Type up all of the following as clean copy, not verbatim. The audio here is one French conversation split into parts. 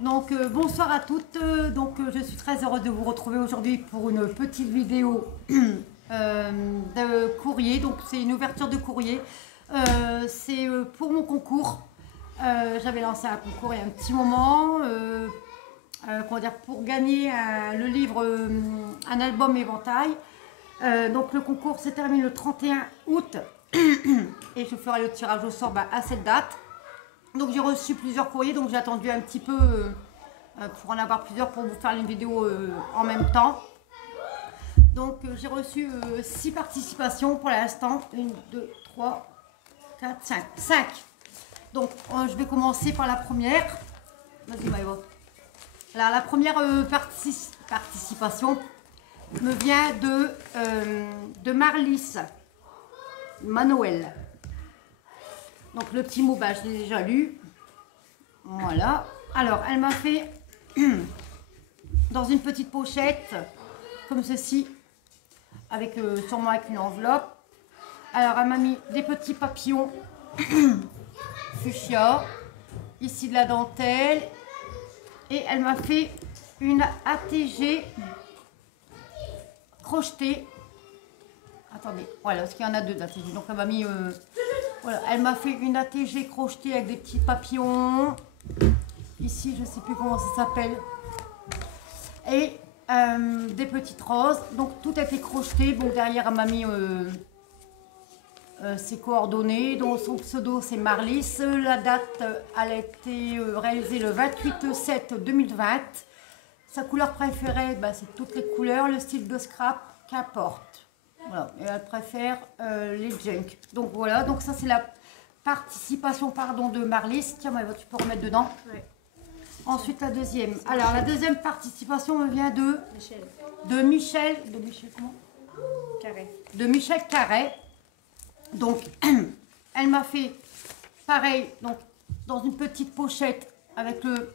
Donc bonsoir à toutes, je suis très heureuse de vous retrouver aujourd'hui pour une petite vidéo de courrier, donc c'est une ouverture de courrier, c'est pour mon concours. J'avais lancé un concours il y a un petit moment, comment dire, pour gagner le livre un album éventail. Donc le concours se termine le 31 août et je ferai le tirage au sort à cette date. Donc j'ai reçu plusieurs courriers, donc j'ai attendu un petit peu pour en avoir plusieurs pour vous faire une vidéo en même temps. Donc j'ai reçu 6 participations pour l'instant. 1, 2, 3, 4, 5. 5. Donc je vais commencer par la première. Vas-y Maëva. Alors la première participation me vient de Marlys Manoël. Donc le petit mot, je l'ai déjà lu. Voilà. Alors, elle m'a fait dans une petite pochette, comme ceci, avec sûrement avec une enveloppe. Alors, elle m'a mis des petits papillons fuchsia, ici de la dentelle. Et elle m'a fait une ATG crochetée. Attendez, voilà, parce qu'il y en a deux d'ATG. Donc, elle m'a mis... voilà, elle m'a fait une ATG crochetée avec des petits papillons. Ici, je ne sais plus comment ça s'appelle. Et des petites roses. Donc, tout a été crocheté. Bon, derrière, elle m'a mis ses coordonnées. Donc, son pseudo, c'est Marlys. La date, elle a été réalisée le 28/7/2020. Sa couleur préférée, c'est toutes les couleurs. Le style de scrap, qu'importe. Voilà, et elle préfère les junk. Donc voilà, donc ça c'est la participation de Marlys. Tiens, tu peux remettre dedans. Ouais. Ensuite la deuxième. Alors la deuxième participation me vient de Michel comment Carré. De Michel Carré. Donc elle m'a fait pareil, donc dans une petite pochette avec le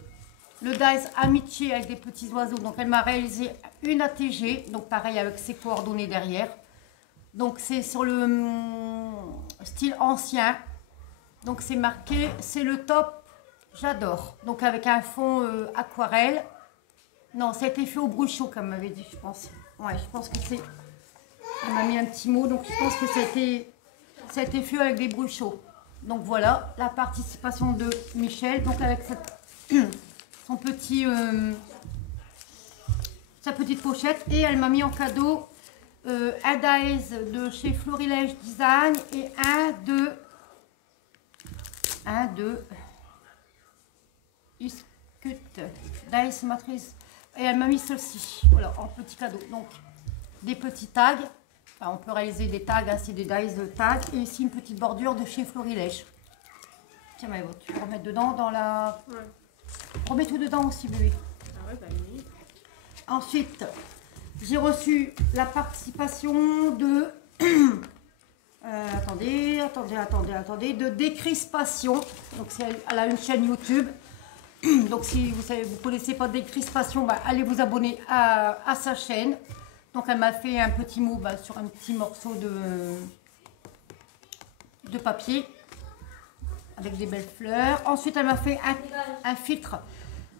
Dice Amitié avec des petits oiseaux. Donc elle m'a réalisé une ATG, donc pareil avec ses coordonnées derrière. Donc c'est sur le style ancien. Donc c'est marqué, c'est le top, j'adore. Donc avec un fond aquarelle. Non, ça a été fait au bruchot comme m'avait dit, je pense. Ouais, je pense que c'est... Elle m'a mis un petit mot, donc je pense que ça a été fait avec des bruchots. Donc voilà, la participation de Michel. Donc avec son petit... sa petite pochette. Et elle m'a mis en cadeau... un dice de chez Florilège Design et un de Iscut Dice Matrice. Et elle m'a mis ceci, voilà, en petit cadeau. Donc, des petits tags. Enfin, on peut réaliser des tags, c'est des dice de tags. Et ici, une petite bordure de chez Florilège. Tiens, Maëva, tu peux remettre dedans dans la... Ouais. Remets tout dedans aussi, bébé. Ah ouais, oui. Ensuite... j'ai reçu la participation de attendez, de Décrispation. Donc elle a une chaîne YouTube. Donc si vous savez, vous connaissez pas Décrispation, allez vous abonner à sa chaîne. Donc elle m'a fait un petit mot sur un petit morceau de papier avec des belles fleurs. Ensuite elle m'a fait un filtre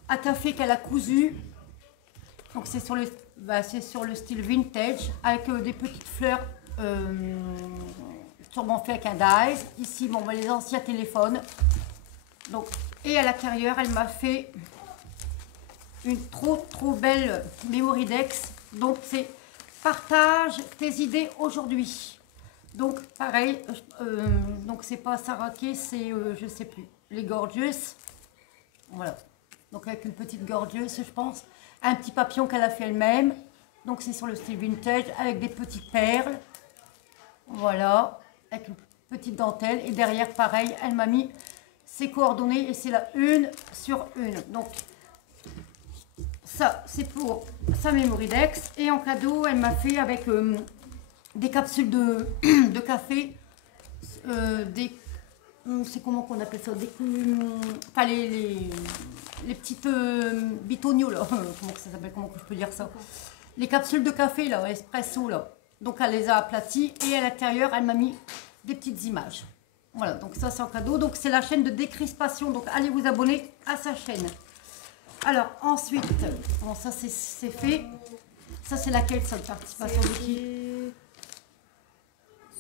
à café qu'elle a cousu. Donc c'est sur le style vintage avec des petites fleurs sûrement fait avec un dice. Ici, les anciens téléphones. Donc, et à l'intérieur, elle m'a fait une trop belle Memory Dex. Donc c'est partage tes idées aujourd'hui. Donc pareil, donc c'est pas Saraké, c'est je sais plus, les Gorgeous. Voilà. Donc avec une petite Gorgeous, je pense. Un petit papillon qu'elle a fait elle-même. Donc c'est sur le style vintage avec des petites perles. Voilà. Avec une petite dentelle. Et derrière, pareil, elle m'a mis ses coordonnées. Et c'est la 1/1. Donc ça, c'est pour sa Memory Dex. Et en cadeau, elle m'a fait avec des capsules de café. C'est comment qu'on appelle ça, enfin les petites bitonios là, comment ça s'appelle, comment je peux dire ça, les capsules de café là, espresso là. Donc elle les a aplaties et à l'intérieur elle m'a mis des petites images. Voilà, donc ça c'est en cadeau. Donc c'est la chaîne de Décrispation, donc allez vous abonner à sa chaîne. Alors, ensuite, bon, ça c'est fait. Ça, c'est laquelle, ça, de participation de qui?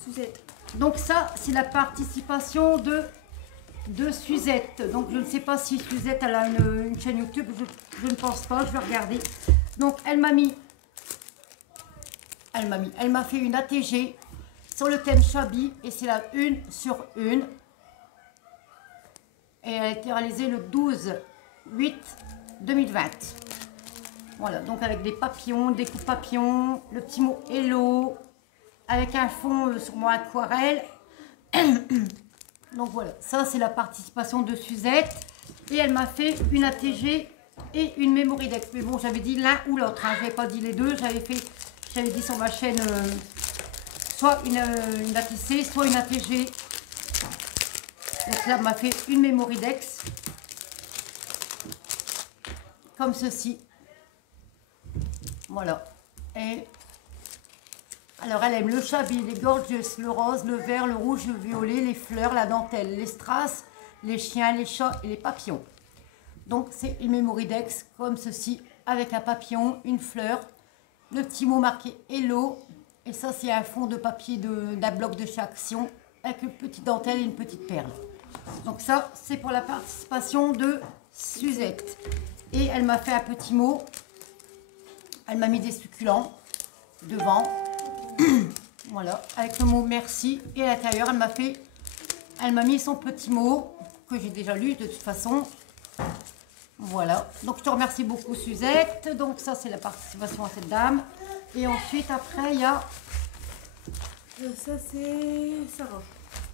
Suzette. Donc ça, c'est la participation de Suzette. Donc, je ne sais pas si Suzette, elle a une chaîne YouTube. Je ne pense pas, je vais regarder. Donc, elle m'a fait une ATG sur le thème Chabi. Et c'est la 1 sur 1. Et elle a été réalisée le 12/8/2020. Voilà, donc avec des papillons, des coups papillons, le petit mot Hello, avec un fond sur mon aquarelle. Donc voilà, ça c'est la participation de Suzette. Et elle m'a fait une ATG et une Mémoridex. Mais bon, j'avais dit l'un ou l'autre, hein. Je n'avais pas dit les deux. J'avais dit sur ma chaîne soit une ATC, soit une ATG. Donc là, elle m'a fait une Mémoridex. Comme ceci. Voilà. Et alors, elle aime le chabi, les gorgeous, le rose, le vert, le rouge, le violet, les fleurs, la dentelle, les strass, les chiens, les chats et les papillons. Donc, c'est une Mémoridex comme ceci, avec un papillon, une fleur, le petit mot marqué Hello. Et ça, c'est un fond de papier d'un bloc de chez Action, avec une petite dentelle et une petite perle. Donc ça, c'est pour la participation de Suzette. Et elle m'a fait un petit mot. Elle m'a mis des succulents devant. Voilà, avec le mot merci. Et à l'intérieur, elle m'a mis son petit mot que j'ai déjà lu de toute façon. Voilà. Donc je te remercie beaucoup, Suzette. Donc ça, c'est la participation à cette dame. Et ensuite, après, il y a... Ça, c'est Sarah.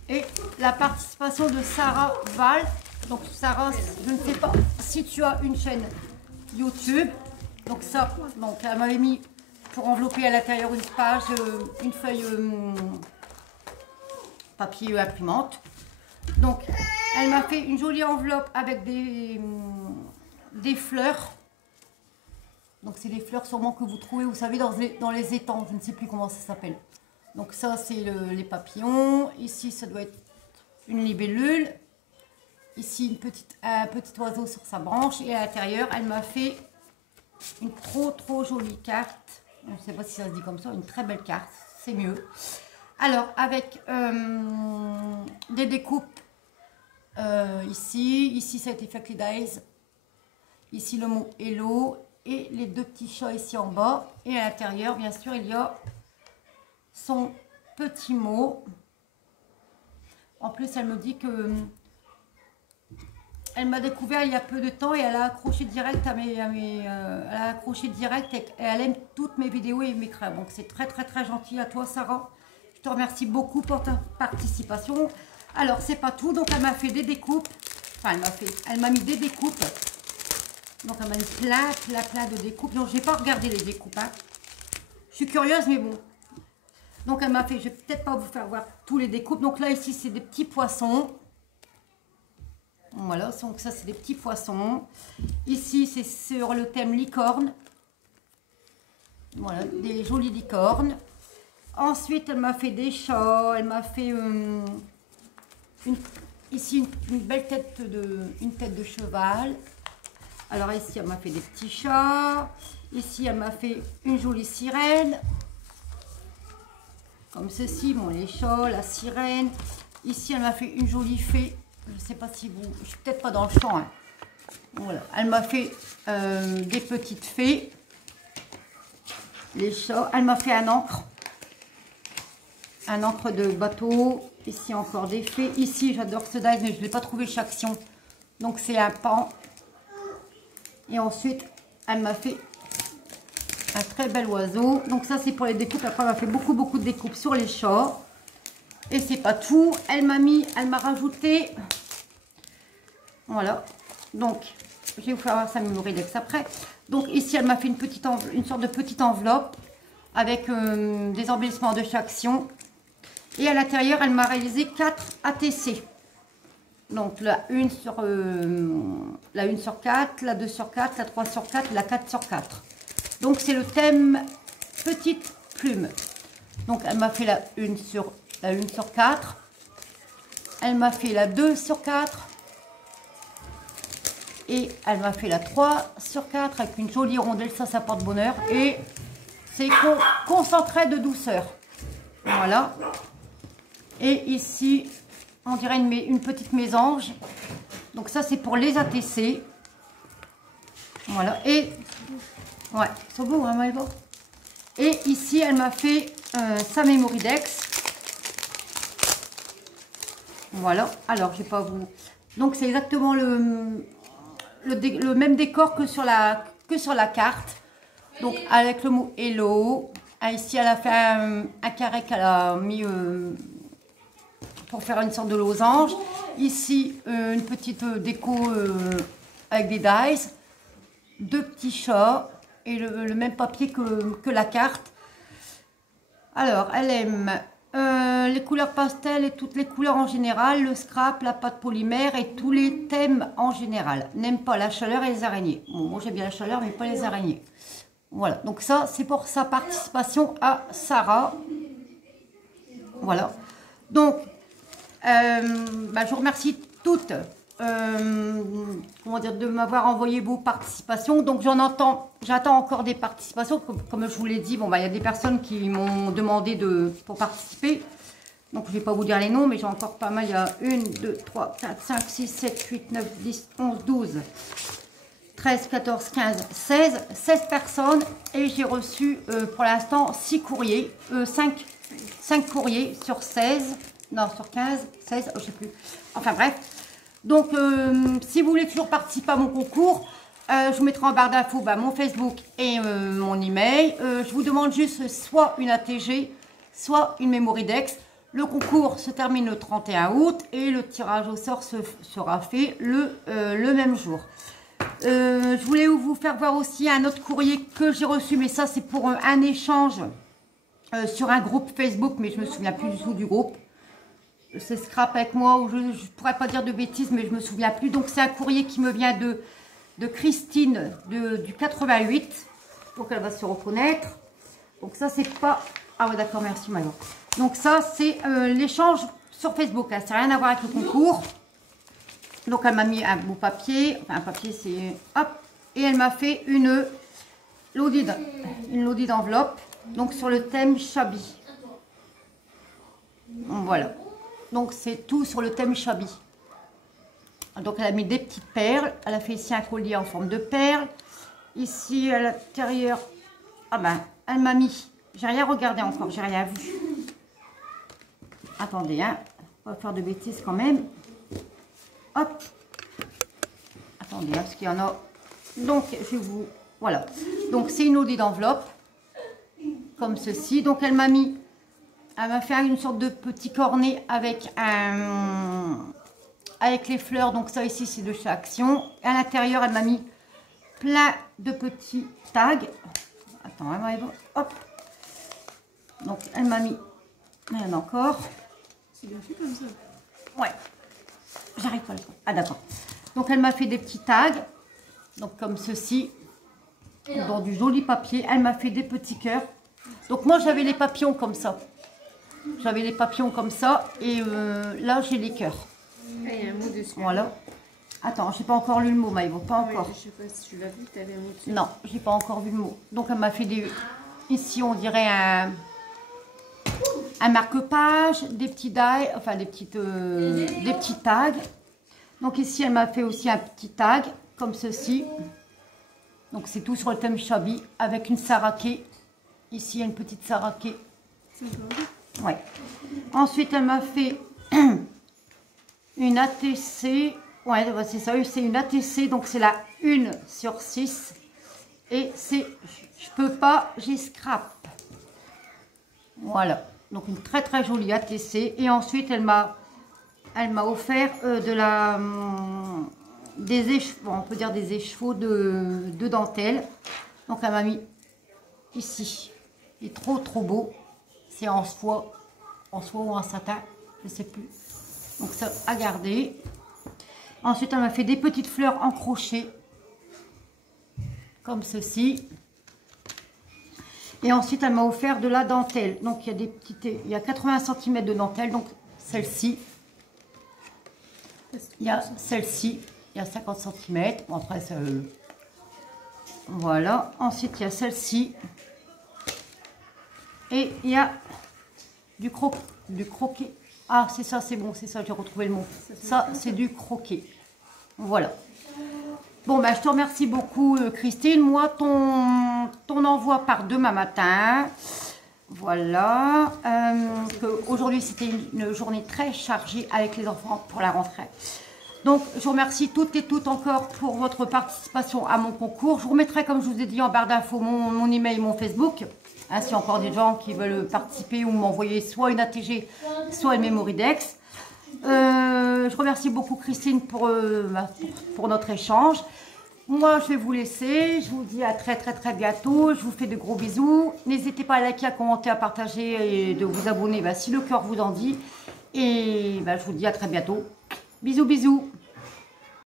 Et la participation de Sarah Val. Donc Sarah, je ne sais pas si tu as une chaîne YouTube. Donc ça, donc elle m'avait mis pour envelopper à l'intérieur une page, une feuille papier imprimante. Donc elle m'a fait une jolie enveloppe avec des fleurs. Donc c'est les fleurs sûrement que vous trouvez, vous savez, dans les étangs. Je ne sais plus comment ça s'appelle. Donc ça, c'est les papillons. Ici, ça doit être une libellule. Ici, un petit oiseau sur sa branche. Et à l'intérieur, elle m'a fait une trop jolie carte. Je ne sais pas si ça se dit comme ça. Une très belle carte. C'est mieux. Alors, avec des découpes. Ici, ça a été fait avec les dies. Ici, le mot Hello. Et les deux petits chats ici en bas. Et à l'intérieur, bien sûr, il y a son petit mot. En plus, elle me dit que elle m'a découvert il y a peu de temps et elle a accroché direct elle a accroché direct et elle aime toutes mes vidéos et mes crèmes. Donc c'est très gentil à toi, Sarah. Je te remercie beaucoup pour ta participation. Alors c'est pas tout, donc elle m'a fait des découpes. Enfin, elle m'a mis des découpes. Donc elle m'a mis plein de découpes. Donc j'ai pas regardé les découpes, hein. Je suis curieuse, mais bon. Donc elle m'a fait, je vais peut-être pas vous faire voir tous les découpes. Donc là ici c'est des petits poissons. Voilà, donc ça c'est des petits poissons. Ici c'est sur le thème licorne. Voilà, des jolies licornes. Ensuite elle m'a fait des chats. Elle m'a fait ici une belle tête de cheval. Alors ici elle m'a fait des petits chats. Ici elle m'a fait une jolie sirène. Comme ceci, bon, les chats, la sirène. Ici, elle m'a fait une jolie fée. Je ne sais pas si vous... Je suis peut-être pas dans le champ, hein. Voilà. Elle m'a fait des petites fées. Les chats. Elle m'a fait un encre. Un encre de bateau. Ici, encore des fées. Ici, j'adore ce die, mais je ne l'ai pas trouvé chez Action. Donc, c'est un pan. Et ensuite, elle m'a fait... un très bel oiseau. Donc ça c'est pour les découpes. Après elle m'a fait beaucoup de découpes sur les chats. Et c'est pas tout. Elle m'a rajouté. Voilà. Donc je vais vous faire voir sa Mémoridex après. Donc ici elle m'a fait une sorte de petite enveloppe avec des embellissements de chaque action. Et à l'intérieur elle m'a réalisé 4 ATC. Donc la 1 sur 4, la 2 sur 4, la 3 sur 4, la 4 sur 4. Donc c'est le thème petite plume. Donc elle m'a fait la 1 sur 4. Elle m'a fait la 2 sur 4. Et elle m'a fait la 3 sur 4 avec une jolie rondelle, ça porte bonheur. Et c'est concentré de douceur. Voilà. Et ici, on dirait une petite mésange. Donc ça, c'est pour les ATC. Voilà. Et, ouais, c'est beau, hein, Maëva. Et ici, elle m'a fait sa Mémoridex. Voilà. Alors, je vais pas vous... Donc, c'est exactement le même décor que sur la carte. Donc, avec le mot Hello. Ah, ici, elle a fait un carré qu'elle a mis pour faire une sorte de losange. Ici, une petite déco avec des dies. 2 petits chats et le même papier que la carte. Alors, elle aime les couleurs pastel et toutes les couleurs en général, le scrap, la pâte polymère et tous les thèmes en général. N'aime pas la chaleur et les araignées. Bon, moi j'aime bien la chaleur, mais pas les araignées. Voilà, donc ça, c'est pour sa participation à Sarah. Voilà. Donc, je vous remercie toutes comment dire, de m'avoir envoyé vos participations. Donc, j'attends encore des participations. Comme je vous l'ai dit, bon, il y a des personnes qui m'ont demandé pour participer. Donc, je ne vais pas vous dire les noms, mais j'ai encore pas mal. Il y a 1, 2, 3, 4, 5, 6, 7, 8, 9, 10, 11, 12... 13, 14, 15, 16 personnes et j'ai reçu pour l'instant 6 courriers, 5 courriers sur 16, non sur 15, 16, je sais plus, enfin bref. Donc si vous voulez toujours participer à mon concours, je vous mettrai en barre d'infos mon Facebook et mon email. Je vous demande juste soit une ATG, soit une Mémoridex. Le concours se termine le 31 août et le tirage au sort sera fait le même jour. Je voulais vous faire voir aussi un autre courrier que j'ai reçu, mais ça c'est pour un échange sur un groupe Facebook, mais je me souviens plus du tout du groupe. C'est Scrap avec moi, ou je ne pourrais pas dire de bêtises, mais je me souviens plus. Donc c'est un courrier qui me vient de Christine du 88, donc elle va se reconnaître. Donc ça c'est pas... Ah ouais d'accord, merci Manon. Donc ça c'est l'échange sur Facebook, hein. Ça n'a rien à voir avec le concours. Donc, elle m'a mis un beau papier. Enfin, un papier, c'est... Hop. Et elle m'a fait une loaded enveloppe. Donc, sur le thème Shabby. Voilà. Donc, c'est tout sur le thème Shabby. Donc, elle a mis des petites perles. Elle a fait ici un collier en forme de perles. Ici, à l'intérieur... Ah ben, elle m'a mis... J'ai rien regardé encore. J'ai rien vu. Attendez, hein. On va faire de bêtises quand même. Hop, attendez, hein, parce qu'il y en a. Donc, je vous. Voilà. Donc, c'est une audit d'enveloppe. Comme ceci. Donc, elle m'a fait une sorte de petit cornet avec avec les fleurs. Donc, ça ici, c'est de chez Action. Et à l'intérieur, elle m'a mis plein de petits tags. Attends, hein, hop. Donc, elle m'a mis. Il y en a encore. C'est bien fait comme ça. Ouais. J'arrive pas à le faire. Ah d'accord. Donc elle m'a fait des petits tags. Donc comme ceci. Dans du joli papier. Elle m'a fait des petits cœurs. Donc moi j'avais les papillons comme ça. J'avais les papillons comme ça. Et là j'ai les cœurs. Ah, il y a un mot dessus. Voilà. Attends, j'ai pas encore lu le mot, Maïvo. Pas encore. Ouais, je sais pas si tu l'as vu, tu avais un mot dessus. Non, j'ai pas encore vu le mot. Donc elle m'a fait des... Ici on dirait un marque-page, des petits die, enfin des petits tags. Donc ici, elle m'a fait aussi un petit tag, comme ceci. Donc c'est tout sur le thème Shabby, avec une saraké. Ici, il y a une petite saraké. Ouais. Ensuite, elle m'a fait une ATC. Ouais, c'est ça, c'est une ATC, donc c'est la 1 sur 6. Et c'est, je peux pas, j'ai scrap. Voilà. Donc une très très jolie ATC. Et ensuite elle m'a offert des écheveaux, on peut dire des écheveaux de dentelle. Donc elle m'a mis ici. Il est trop beau. C'est en soie ou en satin, je sais plus. Donc ça à garder. Ensuite elle m'a fait des petites fleurs en crochet. Comme ceci. Et ensuite, elle m'a offert de la dentelle. Donc, il y a 80 cm de dentelle. Donc, celle-ci. Il y a celle-ci. Il y a 50 cm. Bon, après, ça... voilà. Ensuite, il y a celle-ci. Et il y a du croquet. Ah, c'est ça, c'est bon, c'est ça, j'ai retrouvé le mot. Ça, c'est du croquet. Voilà. Bon, ben, je te remercie beaucoup, Christine. Moi, ton envoi part demain matin. Voilà. Aujourd'hui, c'était une journée très chargée avec les enfants pour la rentrée. Donc, je vous remercie toutes et toutes encore pour votre participation à mon concours. Je vous remettrai, comme je vous ai dit, en barre d'infos mon email, mon Facebook. Hein, s'il y a encore des gens qui veulent participer ou m'envoyer soit une ATG, soit une Mémoridex. Je remercie beaucoup Christine pour notre échange. Moi, je vais vous laisser. Je vous dis à très bientôt. Je vous fais de gros bisous. N'hésitez pas à liker, à commenter, à partager et de vous abonner si le cœur vous en dit. Et je vous dis à très bientôt. Bisous, bisous.